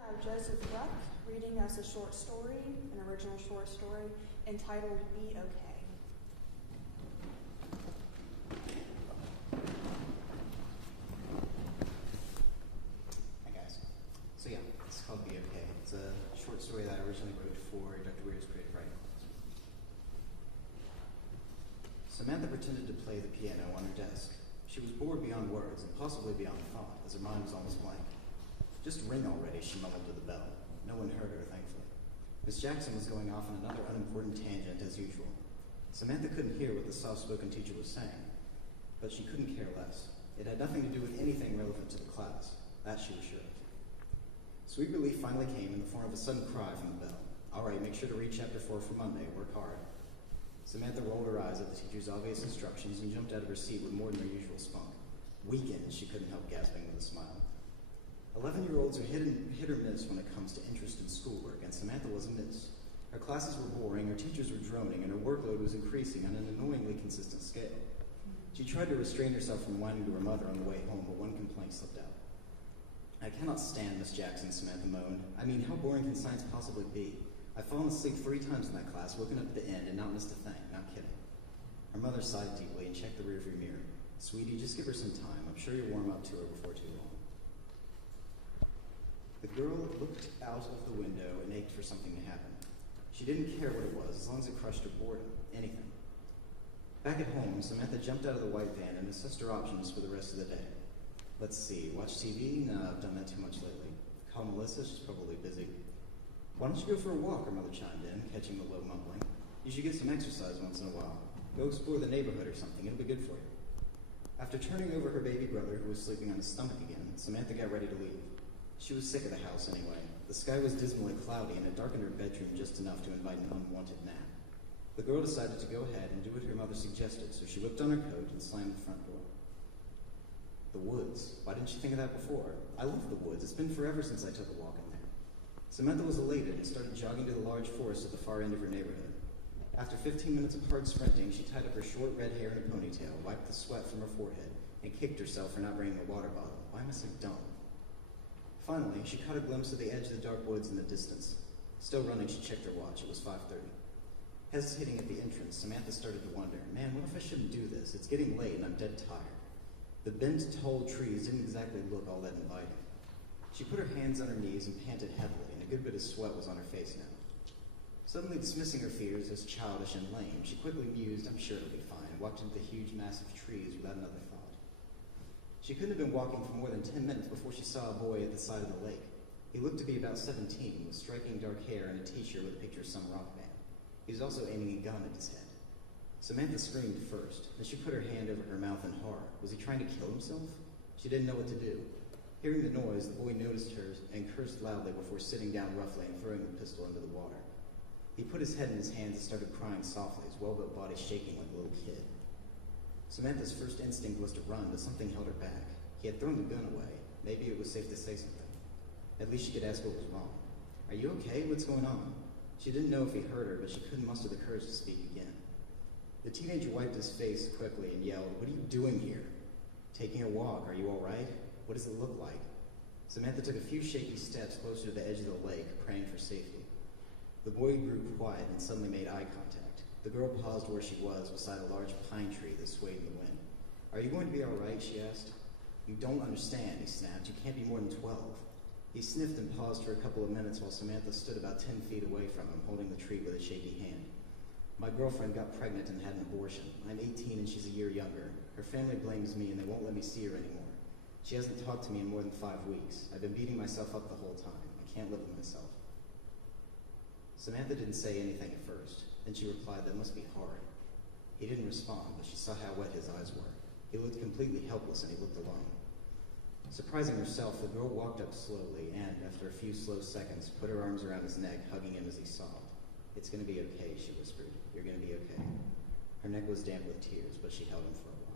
Have Joseph Bruck reading us a short story, an original short story, entitled Be Okay. Hi guys. So yeah, it's called Be Okay. It's a short story that I originally wrote for Dr. Weir's creative writing class. Samantha pretended to play the piano on her desk. She was bored beyond words and possibly beyond thought, as her mind was almost blank. Just ring already, she mumbled to the bell. No one heard her, thankfully. Miss Jackson was going off on another unimportant tangent, as usual. Samantha couldn't hear what the soft-spoken teacher was saying, but she couldn't care less. It had nothing to do with anything relevant to the class. That she was sure of. Sweet relief finally came in the form of a sudden cry from the bell. All right, make sure to read chapter 4 for Monday. Work hard. Samantha rolled her eyes at the teacher's obvious instructions and jumped out of her seat with more than her usual spunk. Weekends, she couldn't help gasping with a smile. 11-year-olds are hit or miss when it comes to interest in schoolwork, and Samantha was a miss. Her classes were boring, her teachers were droning, and her workload was increasing on an annoyingly consistent scale. She tried to restrain herself from whining to her mother on the way home, but one complaint slipped out. I cannot stand Miss Jackson, Samantha moaned. I mean, how boring can science possibly be? I've fallen asleep 3 times in that class, woken up at the end, and not missed a thing. Not kidding. Her mother sighed deeply and checked the rearview mirror. Sweetie, just give her some time. I'm sure you'll warm up to her before too long. The girl looked out of the window and ached for something to happen. She didn't care what it was, as long as it crushed her boredom. Anything. Back at home, Samantha jumped out of the white van and assessed her options for the rest of the day. Let's see, watch TV? No, I've done that too much lately. Call Melissa, she's probably busy. Why don't you go for a walk, her mother chimed in, catching the low mumbling. You should get some exercise once in a while. Go explore the neighborhood or something, it'll be good for you. After turning over her baby brother, who was sleeping on his stomach again, Samantha got ready to leave. She was sick of the house anyway. The sky was dismally cloudy and it darkened her bedroom just enough to invite an unwanted nap. The girl decided to go ahead and do what her mother suggested, so she whipped on her coat and slammed the front door. The woods. Why didn't she think of that before? I love the woods. It's been forever since I took a walk in there. Samantha was elated and started jogging to the large forest at the far end of her neighborhood. After 15 minutes of hard sprinting, she tied up her short red hair in a ponytail, wiped the sweat from her forehead, and kicked herself for not bringing a water bottle. Why am I so dumb? Finally, she caught a glimpse of the edge of the dark woods in the distance. Still running, she checked her watch. It was 5:30. Hesitating at the entrance, Samantha started to wonder, man, what if I shouldn't do this? It's getting late and I'm dead tired. The bent, tall trees didn't exactly look all that inviting. She put her hands on her knees and panted heavily, and a good bit of sweat was on her face now. Suddenly dismissing her fears as childish and lame, she quickly mused, I'm sure it'll be fine, and walked into the huge, massive trees without another thought. She couldn't have been walking for more than 10 minutes before she saw a boy at the side of the lake. He looked to be about 17, with striking dark hair and a t-shirt with a picture of some rock band. He was also aiming a gun at his head. Samantha screamed first, then she put her hand over her mouth in horror. Was he trying to kill himself? She didn't know what to do. Hearing the noise, the boy noticed her and cursed loudly before sitting down roughly and throwing the pistol into the water. He put his head in his hands and started crying softly, his well-built body shaking like a little kid. Samantha's first instinct was to run, but something held her back. He had thrown the gun away. Maybe it was safe to say something. At least she could ask what was wrong. Are you okay? What's going on? She didn't know if he heard her, but she couldn't muster the courage to speak again. The teenager wiped his face quickly and yelled, What are you doing here? Taking a walk. Are you all right? What does it look like? Samantha took a few shaky steps closer to the edge of the lake, praying for safety. The boy grew quiet and suddenly made eye contact. The girl paused where she was, beside a large pine tree that swayed in the wind. Are you going to be all right? She asked. You don't understand, he snapped. You can't be more than 12. He sniffed and paused for a couple of minutes while Samantha stood about 10 feet away from him, holding the tree with a shaky hand. My girlfriend got pregnant and had an abortion. I'm 18 and she's a year younger. Her family blames me and they won't let me see her anymore. She hasn't talked to me in more than 5 weeks. I've been beating myself up the whole time. I can't live with myself. Samantha didn't say anything at first. Then she replied, That must be hard. He didn't respond, but she saw how wet his eyes were. He looked completely helpless and he looked alone. Surprising herself, the girl walked up slowly and, after a few slow seconds, put her arms around his neck, hugging him as he sobbed. It's going to be okay, she whispered. You're going to be okay. Her neck was damp with tears, but she held him for a while.